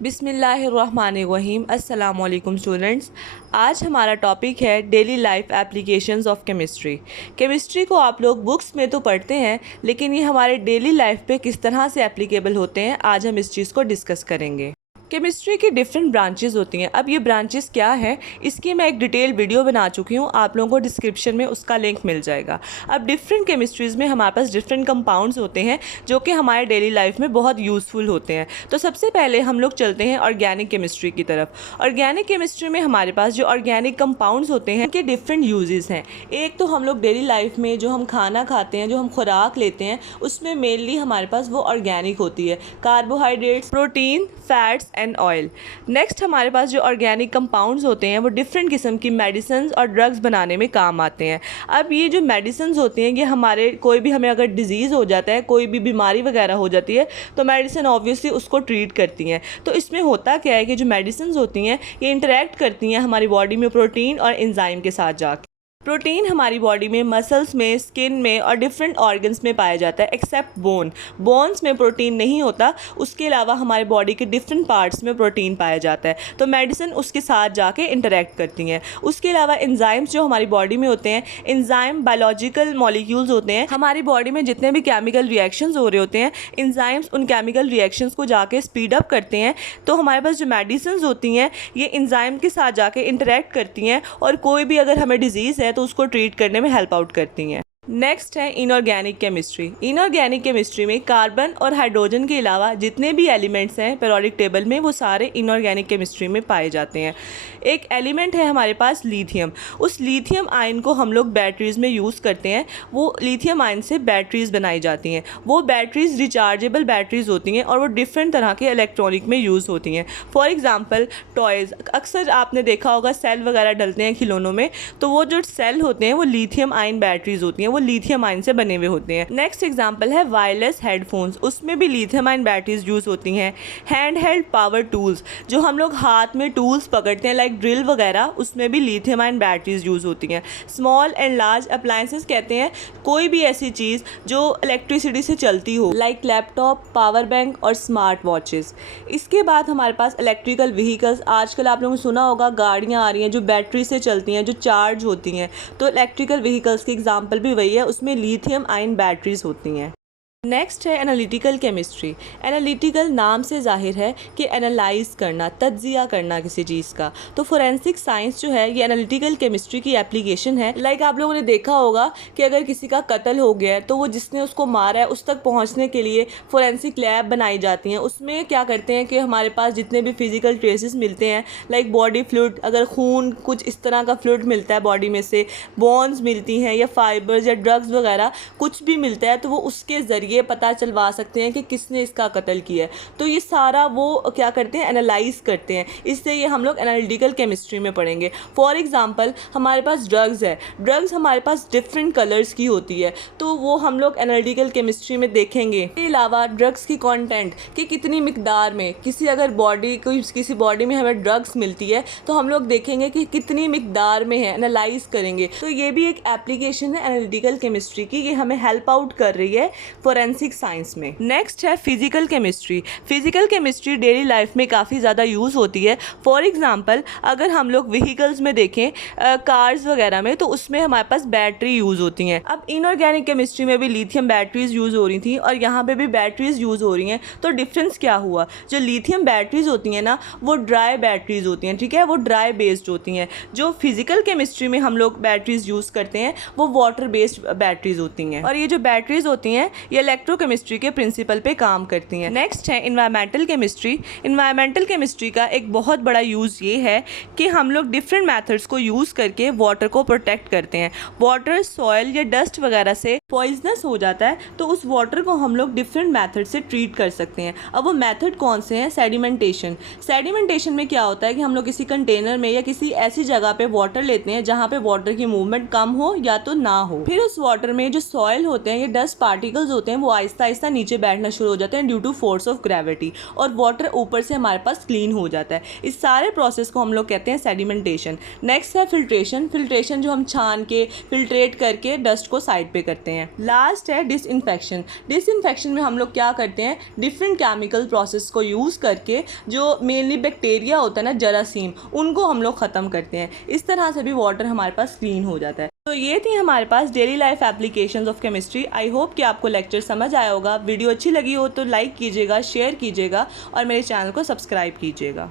बिस्मिल्लाहिर्रहमानिर्रहीम। अस्सलाम वालेकुम स्टूडेंट्स। आज हमारा टॉपिक है daily life applications of chemistry. Chemistry को आप लोग बुक्स में तो पढ़ते हैं, लेकिन ये हमारे डेली लाइफ पे किस तरह से एप्लीकेबल होते हैं, आज हम इस चीज़ को डिस्कस करेंगे। केमिस्ट्री की डिफरेंट ब्रांचेस होती हैं। अब ये ब्रांचेस क्या है, इसकी मैं एक डिटेल वीडियो बना चुकी हूँ, आप लोगों को डिस्क्रिप्शन में उसका लिंक मिल जाएगा। अब डिफरेंट केमिस्ट्रीज़ में हमारे पास डिफरेंट कंपाउंड्स होते हैं जो कि हमारे डेली लाइफ में बहुत यूज़फुल होते हैं। तो सबसे पहले हम लोग चलते हैं ऑर्गेनिक केमिस्ट्री की तरफ। ऑर्गेनिक केमिस्ट्री में हमारे पास जो ऑर्गेनिक कंपाउंड्स होते हैं उनके डिफरेंट यूजेस हैं। एक तो हम लोग डेली लाइफ में जो हम खाना खाते हैं, जो हम खुराक लेते हैं, उसमें मेनली हमारे पास वो ऑर्गेनिक होती है, carbohydrates, protein, fats and oil. Next हमारे पास जो ऑर्गेनिक कंपाउंड्स होते हैं वो डिफरेंट किस्म की मेडिसिन और ड्रग्स बनाने में काम आते हैं। अब ये जो मेडिसिन होती हैं, ये हमारे कोई भी हमें अगर डिजीज़ हो जाता है, कोई भी बीमारी वगैरह हो जाती है, तो मेडिसिन ऑब्वियसली उसको ट्रीट करती हैं। तो इसमें होता क्या है कि जो मेडिसिन होती हैं ये इंटरेक्ट करती हैं हमारी बॉडी में प्रोटीन और एंजाइम के साथ जाकर। प्रोटीन हमारी बॉडी में मसल्स में, स्किन में और डिफरेंट ऑर्गन्स में पाया जाता है, एक्सेप्ट बोन्स में प्रोटीन नहीं होता। उसके अलावा हमारे बॉडी के डिफरेंट पार्ट्स में प्रोटीन पाया जाता है, तो मेडिसिन उसके साथ जाके इंटरेक्ट करती हैं। उसके अलावा एंजाइम्स जो हमारी बॉडी में होते हैं, एंजाइम बायोलॉजिकल मॉलिक्यूल्स होते हैं। हमारी बॉडी में जितने भी केमिकल रिएक्शंस हो रहे होते हैं, एंजाइम्स उन केमिकल रिएक्शंस को जाके स्पीड अप करते हैं। तो हमारे पास जो मेडिसिन होती हैं ये एंजाइम के साथ जाके इंटरेक्ट करती हैं और कोई भी अगर हमें डिजीज़ है तो उसको ट्रीट करने में हेल्प आउट करती हैं। नेक्स्ट है इनऑर्गेनिक केमिस्ट्री। इनऑर्गेनिक केमिस्ट्री में कार्बन और हाइड्रोजन के अलावा जितने भी एलिमेंट्स हैं पीरियोडिक टेबल में, वो सारे इनऑर्गेनिक केमिस्ट्री में पाए जाते हैं। एक एलिमेंट है हमारे पास लिथियम। उस लिथियम आयन को हम लोग बैटरीज़ में यूज़ करते हैं। वो लिथियम आयन से बैटरीज़ बनाई जाती हैं। वो बैटरीज़ रिचार्जेबल बैटरीज़ होती हैं और वो डिफरेंट तरह के इलेक्ट्रॉनिक में यूज़ होती हैं। फॉर एग्जांपल टॉयज़, अक्सर आपने देखा होगा सेल वगैरह डलते हैं खिलौनों में, तो वो जो सेल होते हैं वो लिथियम आयन बैटरीज़ होती हैं, वो लिथियम आयन से बने हुए होते हैं। नेक्स्ट एग्जांपल है वायरलेस हेडफोन्स, उसमें भी लिथियम आयन बैटरीज यूज़ होती हैं। हैंड हेल्ड पावर टूल्स, जो हम लोग हाथ में टूल्स पकड़ते हैं लाइक ड्रिल वगैरह, उसमें भी लिथियम आयन बैटरीज यूज़ होती हैं। स्मॉल एंड लार्ज अप्लायंसेस कहते हैं कोई भी ऐसी चीज़ जो इलेक्ट्रिसिटी से चलती हो, लाइक लैपटॉप, पावर बैंक और स्मार्ट वॉचेस। इसके बाद हमारे पास इलेक्ट्रिकल व्हीकल्स, आजकल आप लोगों ने सुना होगा गाड़ियाँ आ रही हैं जो बैटरी से चलती हैं, जो चार्ज होती हैं। तो इलेक्ट्रिकल व्हीकल्स की एग्जाम्पल भी वही है, उसमें लिथियम आयन बैटरीज होती हैं। नेक्स्ट है एनालिटिकल केमिस्ट्री। एनालिटिकल नाम से जाहिर है कि एनालाइज करना, तज्जिया करना किसी चीज़ का। तो फोरेंसिक साइंस जो है ये एनालिटिकल केमिस्ट्री की एप्लीकेशन है। लाइक आप लोगों ने देखा होगा कि अगर किसी का कत्ल हो गया है तो वो जिसने उसको मारा है उस तक पहुंचने के लिए फोरेंसिक लैब बनाई जाती हैं। उसमें क्या करते हैं कि हमारे पास जितने भी फिजिकल ट्रेसेस मिलते हैं, लाइक बॉडी फ्लूइड, अगर खून कुछ इस तरह का फ्लूइड मिलता है बॉडी में से, बोन्स मिलती हैं या फाइबर्स या ड्रग्स वगैरह कुछ भी मिलता है, तो वो उसके ज़रिए ये पता चलवा सकते हैं कि किसने इसका कत्ल किया है। तो ये सारा वो क्या करते हैं, एनालाइज करते हैं। इससे ये हम लोग एनालिटिकल केमिस्ट्री में पढ़ेंगे। फॉर एग्जांपल हमारे पास ड्रग्स है, ड्रग्स हमारे पास डिफरेंट कलर्स की होती है, तो वो हम लोग एनालिटिकल केमिस्ट्री में देखेंगे। इसके अलावा ड्रग्स की कंटेंट कि कितनी मिकदार में किसी बॉडी में हमें ड्रग्स मिलती है तो हम लोग देखेंगे कि कितनी मिकदार में है, एनालाइज करेंगे। तो ये भी एक एप्लीकेशन है एनालिटिकल केमिस्ट्री की, ये हमें हेल्प आउट कर रही है फोरेंसिक साइंस में। नेक्स्ट है physical chemistry. Physical chemistry daily life में काफ़ी ज़्यादा यूज़ होती है। फॉर एग्जांपल अगर हम लोग व्हीकल्स में देखें, कार्स वगैरह में, तो उसमें हमारे पास बैटरी यूज़ होती हैं। अब इनऑर्गेनिक केमिस्ट्री में भी लिथियम बैटरीज यूज़ हो रही थी और यहाँ पे भी बैटरीज यूज़ हो रही हैं। तो डिफरेंस क्या हुआ, जो लिथियम बैटरीज होती हैं ना वो ड्राई बैटरीज होती हैं, ठीक है, वो ड्राई बेस्ड होती हैं। जो फिजिकल केमिस्ट्री में हम लोग बैटरीज यूज़ करते हैं वो वाटर बेस्ड बैटरीज होती हैं। और ये जो बैटरीज होती हैं ये इलेक्ट्रोकेमिस्ट्री के प्रिंसिपल पे काम करती हैं। नेक्स्ट है एनवायरमेंटल केमिस्ट्री। एनवायरमेंटल केमिस्ट्री का एक बहुत बड़ा यूज़ ये है कि हम लोग डिफरेंट मेथड्स को यूज़ करके वाटर को प्रोटेक्ट करते हैं। वाटर सॉइल या डस्ट वगैरह से पॉइजनस हो जाता है तो उस वाटर को हम लोग डिफरेंट मेथड से ट्रीट कर सकते हैं। अब वो मेथड कौन से हैं, सेडिमेंटेशन। सेडिमेंटेशन में क्या होता है कि हम लोग किसी कंटेनर में या किसी ऐसी जगह पे वाटर लेते हैं जहाँ पे वाटर की मूवमेंट कम हो या तो ना हो। फिर उस वाटर में जो सॉइल होते हैं, ये डस्ट पार्टिकल्स होते हैं, वो आहिस्ता आहिस्ता नीचे बैठना शुरू हो जाते हैं due to force of gravity, और वाटर ऊपर से हमारे पास क्लीन हो जाता है। इस सारे प्रोसेस को हम लोग कहते हैं सेडिमेंटेशन। नेक्स्ट है फिल्ट्रेशन। फिल्ट्रेशन जो हम छान के फिल्ट्रेट करके डस्ट को साइड पे करते हैं। लास्ट है डिसइंफेक्शन। डिसइंफेक्शन में हम लोग क्या करते हैं, डिफरेंट केमिकल प्रोसेस को यूज़ करके जो मेनली बैक्टीरिया होता है ना, जरासीम, उनको हम लोग ख़त्म करते हैं। इस तरह से भी वाटर हमारे पास क्लीन हो जाता है। तो ये थी हमारे पास daily life applications of chemistry. I hope कि आपको लेक्चर समझ आया होगा। वीडियो अच्छी लगी हो तो लाइक कीजिएगा, शेयर कीजिएगा और मेरे चैनल को सब्सक्राइब कीजिएगा।